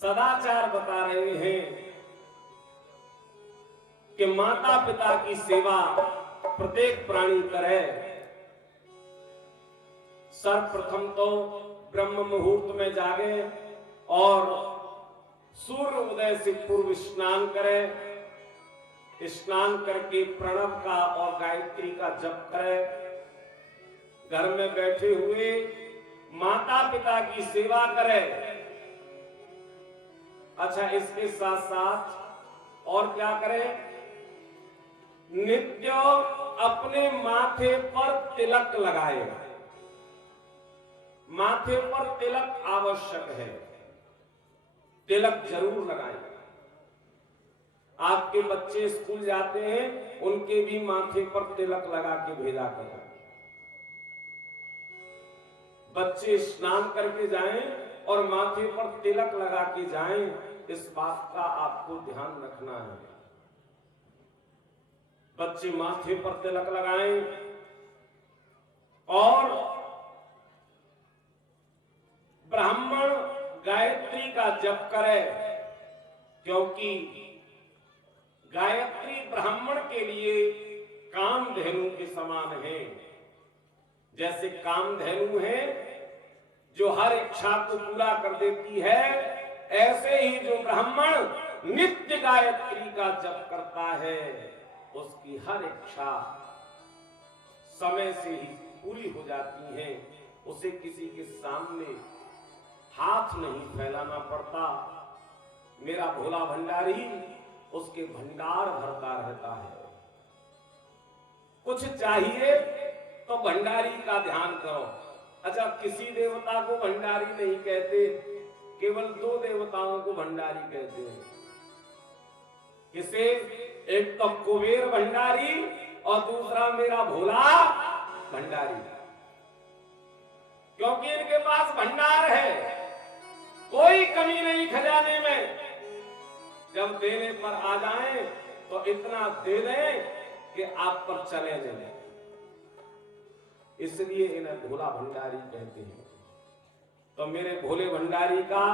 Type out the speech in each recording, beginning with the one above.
सदाचार बता रहे हैं कि माता पिता की सेवा प्रत्येक प्राणी करे। सर्वप्रथम तो ब्रह्म मुहूर्त में जागे और सूर्य उदय से पूर्व स्नान करे। स्नान करके प्रणव का और गायत्री का जप करे। घर में बैठे हुए माता पिता की सेवा करे। अच्छा, इसके साथ साथ और क्या करे? नित्य अपने माथे पर तिलक लगाए। माथे पर तिलक आवश्यक है, तिलक जरूर लगाएं। आपके बच्चे स्कूल जाते हैं, उनके भी माथे पर तिलक लगा के भेजा करें। बच्चे स्नान करके जाएं और माथे पर तिलक लगा के जाएं, इस बात का आपको ध्यान रखना है। बच्चे माथे पर तिलक लगाएं और ब्राह्मण गायत्री का जप करे, क्योंकि गायत्री ब्राह्मण के लिए कामधेनु के समान है। जैसे कामधेनु है जो हर इच्छा को पूरा कर देती है, ऐसे ही जो ब्राह्मण नित्य गायत्री का जप करता है, उसकी हर इच्छा समय से ही पूरी हो जाती है। उसे किसी के सामने हाथ नहीं फैलाना पड़ता। मेरा भोला भंडारी उसके भंडार भरता रहता है। कुछ चाहिए तो भंडारी का ध्यान करो। अच्छा, किसी देवता को भंडारी नहीं कहते, केवल 2 देवताओं को भंडारी कहते हैं। किसे? एक तो कुबेर भंडारी और दूसरा मेरा भोला भंडारी, क्योंकि इनके पास भंडार है, कोई कमी नहीं खजाने में। जब देने पर आ जाएं तो इतना दे दें कि आप पर चले जाए। इसलिए इन्हें भोला भंडारी कहते हैं। तो मेरे भोले भंडारी का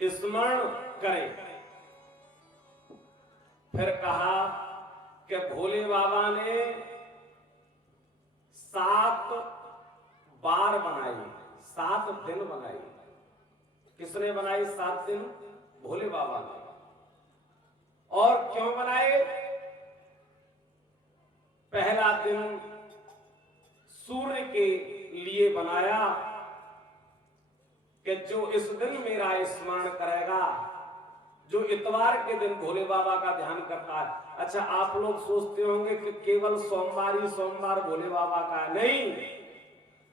स्मरण करें। फिर कहा कि भोले बाबा ने 7 बार बनाई, 7 दिन बनाई। किसने बनाई 7 दिन? भोले बाबा ने। और क्यों बनाए? पहला दिन सूर्य के लिए बनाया कि जो इस दिन मेरा स्मरण करेगा, जो इतवार के दिन भोले बाबा का ध्यान करता है। अच्छा, आप लोग सोचते होंगे कि केवल सोमवार भोले बाबा का, नहीं,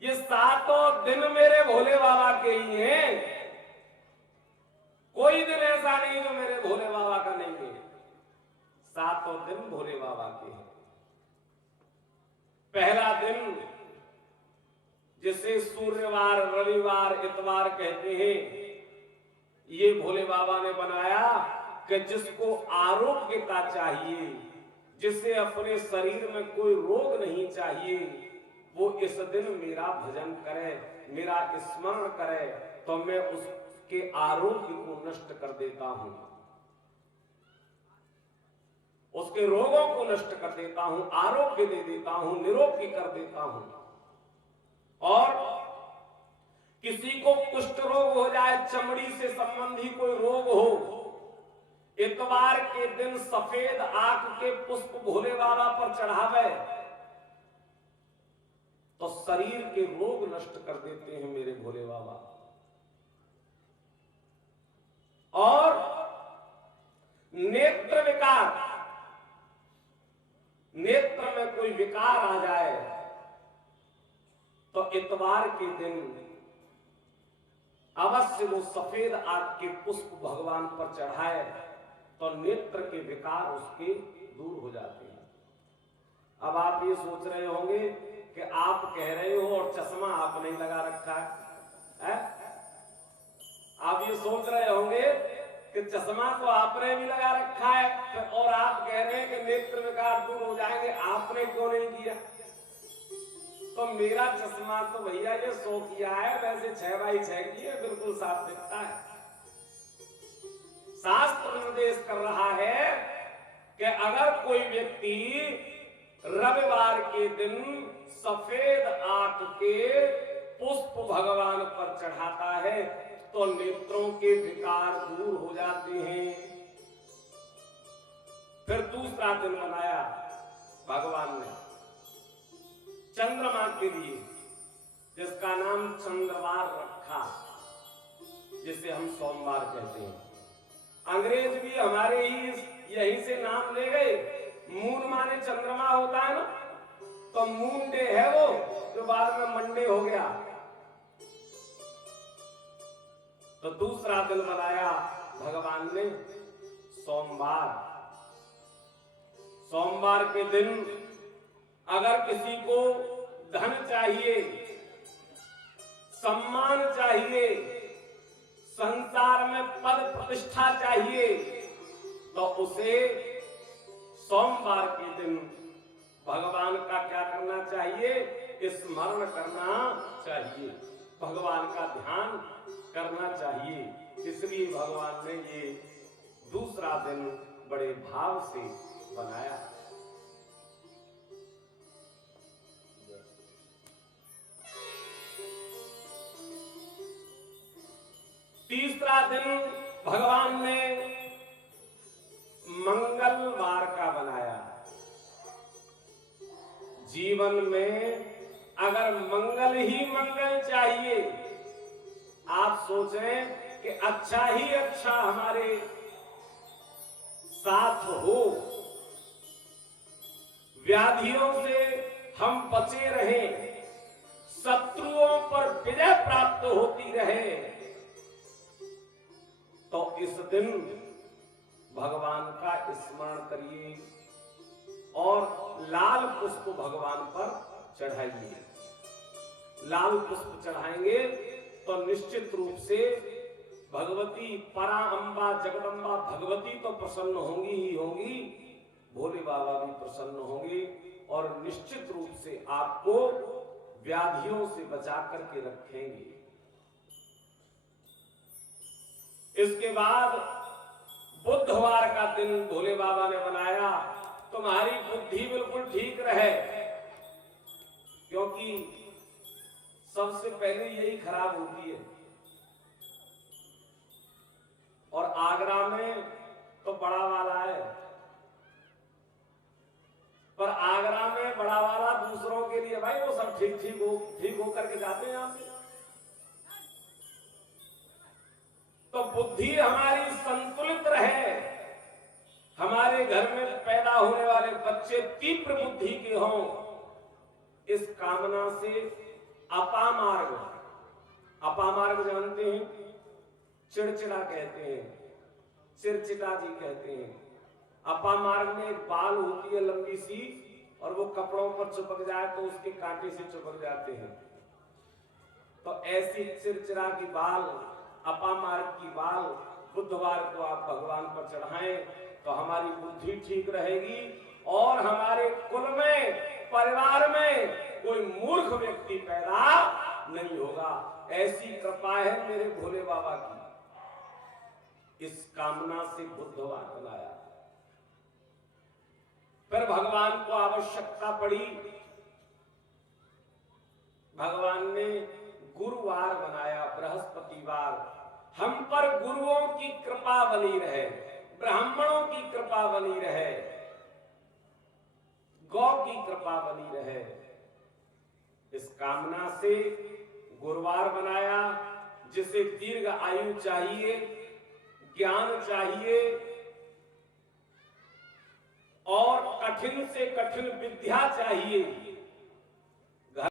ये 7 दिन मेरे भोले बाबा के ही हैं। कोई दिन ऐसा नहीं जो मेरे भोले बाबा का नहीं है। 7 दिन भोले बाबा के हैं। पहला दिन जिसे सूर्यवार, रविवार, इतवार कहते हैं, ये भोले बाबा ने बनाया कि जिसको आरोग्यता चाहिए, जिसे अपने शरीर में कोई रोग नहीं चाहिए, वो इस दिन मेरा भजन करे, मेरा स्मरण करे, तो मैं उसके आरोग्य को नष्ट कर देता हूं, उसके रोगों को नष्ट कर देता हूं, आरोग्य दे देता हूं, निरोगी कर देता हूं। और किसी को कुष्ठ रोग हो जाए, चमड़ी से संबंधी कोई रोग हो, इतवार के दिन सफेद आक के पुष्प भोले बाबा पर चढ़ावे तो शरीर के रोग नष्ट कर देते हैं मेरे भोले बाबा। और नेत्र विकार, नेत्र में कोई विकार आ जाए तो इतवार के दिन अवश्य वो सफेद आग के पुष्प भगवान पर चढ़ाए तो नेत्र के विकार उसके दूर हो जाते हैं। अब आप ये सोच रहे होंगे कि आप कह रहे हो और चश्मा आपने ही लगा रखा है? आप ये सोच रहे होंगे कि चश्मा तो आपने भी लगा रखा है और आप कह रहे हैं कि नेत्र विकार दूर हो जाएंगे, आपने क्यों नहीं किया? तो मेरा चश्मा तो भैया ये 100 किया है, वैसे 6x6 की है, बिल्कुल साफ दिखता है। उपदेश कर रहा है कि अगर कोई व्यक्ति रविवार के दिन सफेद आंख के पुष्प भगवान पर चढ़ाता है तो नेत्रों के विकार दूर हो जाते हैं। फिर दूसरा दिन बनाया भगवान ने चंद्रमा के लिए, जिसका नाम चंद्रवार रखा, जिसे हम सोमवार कहते हैं। अंग्रेज भी हमारे ही यहीं से नाम ले गए। मून माने चंद्रमा होता है ना, तो मून डे है वो, जो बाद में मंडे हो गया। तो दूसरा दिन बनाया भगवान ने सोमवार। सोमवार के दिन अगर किसी को धन चाहिए, सम्मान चाहिए, संसार में पद प्रतिष्ठा चाहिए, तो उसे सोमवार के दिन भगवान का क्या करना चाहिए? स्मरण करना चाहिए, भगवान का ध्यान करना चाहिए। इसलिए भगवान ने ये दूसरा दिन बड़े भाव से बनाया। तीसरा दिन भगवान ने मंगलवार का बनाया। जीवन में अगर मंगल ही मंगल चाहिए, आप सोचें कि अच्छा ही अच्छा हमारे साथ हो, व्याधियों से हम बचे रहें, शत्रुओं पर विजय प्राप्त होती रहे, तो इस दिन भगवान का स्मरण करिए और लाल पुष्प भगवान पर चढ़ाइए। लाल पुष्प चढ़ाएंगे तो निश्चित रूप से भगवती परा अम्बा जगदम्बा भगवती तो प्रसन्न होंगी ही होंगी, भोले बाबा भी प्रसन्न होंगे और निश्चित रूप से आपको व्याधियों से बचा करके रखेंगे। इसके बाद बुधवार का दिन भोले बाबा ने बनाया, तुम्हारी बुद्धि बिल्कुल ठीक रहे, क्योंकि सबसे पहले यही खराब होती है। और आगरा में तो बड़ा वाला है, पर आगरा में बड़ा वाला दूसरों के लिए भाई वो सब ठीक हो करके जाते हैं यहां से। तो बुद्धि हमारी संतुलित रहे, हमारे घर में पैदा होने वाले बच्चे तीव्र बुद्धि के हों, इस कामना से अपामार्ग जानते हैं, चिड़चिड़ा कहते हैं, चिड़चिड़ा जी कहते हैं। अपामार्ग में एक बाल होती है लंबी सी, और वो कपड़ों पर चिपक जाए तो उसके कांटे से चिपक जाते हैं। तो ऐसी चिड़चिड़ा की बाल, अपामार्ग की बाल बुधवार को आप भगवान पर चढ़ाएं तो हमारी बुद्धि ठीक रहेगी और हमारे कुल में, परिवार में कोई मूर्ख व्यक्ति पैदा नहीं होगा। ऐसी कृपा है मेरे भोले बाबा की। इस कामना से बुधवार बनाया। फिर भगवान को आवश्यकता पड़ी, भगवान ने गुरुवार बनाया, बृहस्पतिवार। हम पर गुरुओं की कृपा बनी रहे, ब्राह्मणों की कृपा बनी रहे, गौ की कृपा बनी रहे, इस कामना से गुरुवार बनाया। जिसे दीर्घ आयु चाहिए, ज्ञान चाहिए और कठिन से कठिन विद्या चाहिए,